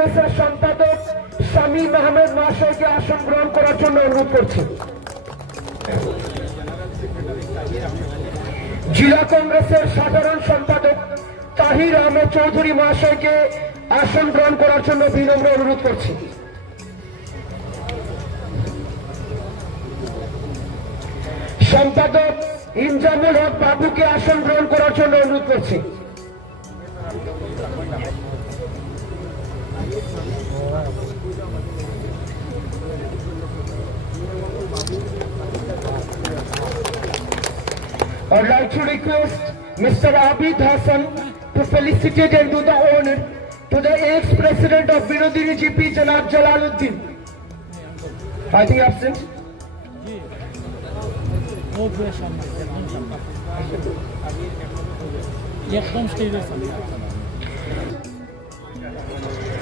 কংগ্রেসের সম্পাদক শামীম আহমেদ মহাশয়কে আসন গ্রহণ করার জন্য অনুরোধ করছি। জেলা কংগ্রেসের সাধারণ সম্পাদক তাহির আহমেদ চৌধুরী মহাশয়কে আসন গ্রহণ করার জন্য বিনম্র অনুরোধ করছি। সম্পাদক ইনজামুল হক বাবুকে আসন গ্রহণ করার জন্য অনুরোধ করছি। I'd like to request Mr. Abid Hassan to felicitate and do the honor to the ex-president of Birodini GP, Janab Jalaluddin. I think absent.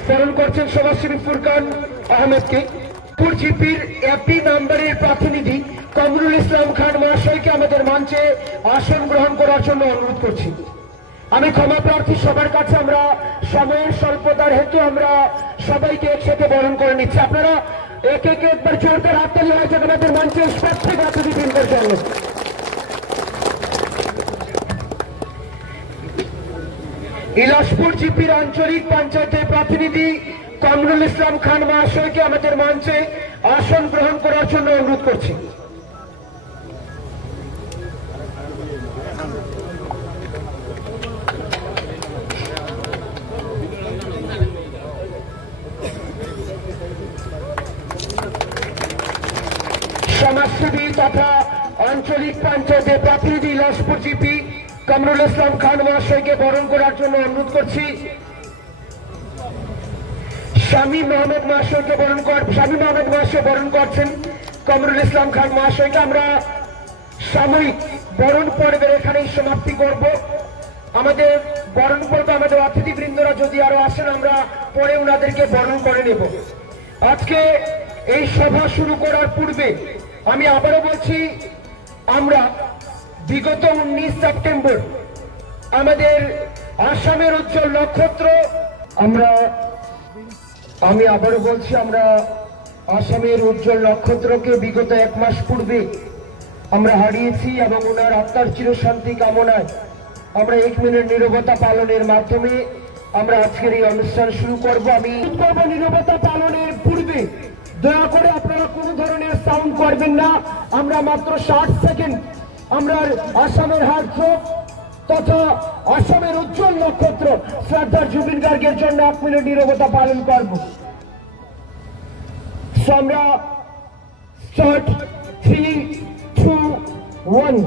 বরণ করছেন সমাজসেবী ফুরকান আহমেদকে। জিপির এপি নাম্বারের প্রতিনিধি কমরুল ইসলাম খান মহাশয়কে আমাদের মঞ্চে আসন গ্রহণ করার জন্য অনুরোধ করছি। আমি ক্ষমা প্রার্থী সবার কাছে, আমরা সময়ের স্বল্পতার হেতু আমরা সবাইকে একসাথে বরণ করে নিচ্ছি। আপনারা এক এক একবার জোরদার হাততালি হয়েছে আমাদের মঞ্চে প্রত্যেক অতিথিবৃন্দের জন্য। ইলাসপুর জিপির আঞ্চলিক পঞ্চায়েতের প্রতিনিধি কমরুল ইসলাম খান মহাশয়কে আমাদের মঞ্চে আসন গ্রহণ করার জন্য অনুরোধ করছি। সমাজসেবী তথা আঞ্চলিক পঞ্চায়েতের প্রতিনিধি ইলাসপুর জিপি কমরুল ইসলাম খান মহাশয়কে বরণ করার জন্য অনুরোধ করছি। শামীম আহমেদ মহাশয় বরণ করছেন কমরুল ইসলাম খান মহাশয়কে। আমরা সাময়িক বরণ পর্বের এখানেই সমাপ্তি করব। আমাদের বরণ পর্বে আমাদের অতিথিবৃন্দরা যদি আরো আসেন আমরা পরে ওনাদেরকে বরণ করে নেব। আজকে এই সভা শুরু করার পূর্বে আমি আবারও বলছি, আমরা বিগত 19 সেপ্টেম্বর আমাদের আসামের উজ্জ্বল নক্ষত্র, আমি আবারও বলছি, আমরা আসামের উজ্জ্বল নক্ষত্রকে বিগত 1 মাস পূর্বে আমরা হারিয়েছি এবং ওনার আত্মার চিরশান্তি কামনায় আমরা 1 মিনিট নীরবতা পালনের মাধ্যমে আমরা আজকের এই অনুষ্ঠান শুরু করব। আমি নীরবতা পালনের পূর্বে দয়া করে আপনারা কোনো ধরনের সাউন্ড করবেন না। আমরা মাত্র 60 সেকেন্ড আমরা আসামের হার্টথ্রব তথা আসামের উজ্জ্বল নক্ষত্র শ্রদ্ধার জুবিন গার্গের জন্য 1 মিনিট নীরবতা পালন করব। আমরা স্টার্ট 3, 2, 1।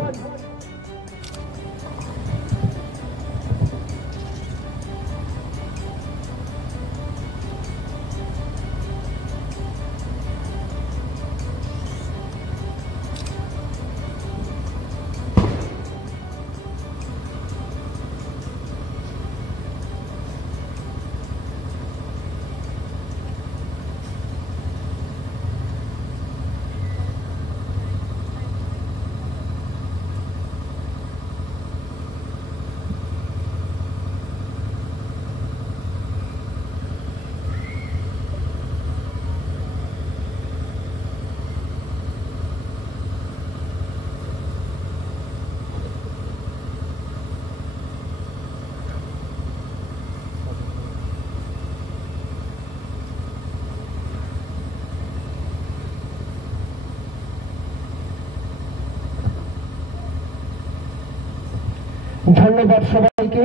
ধন্যবাদ সবাইকে।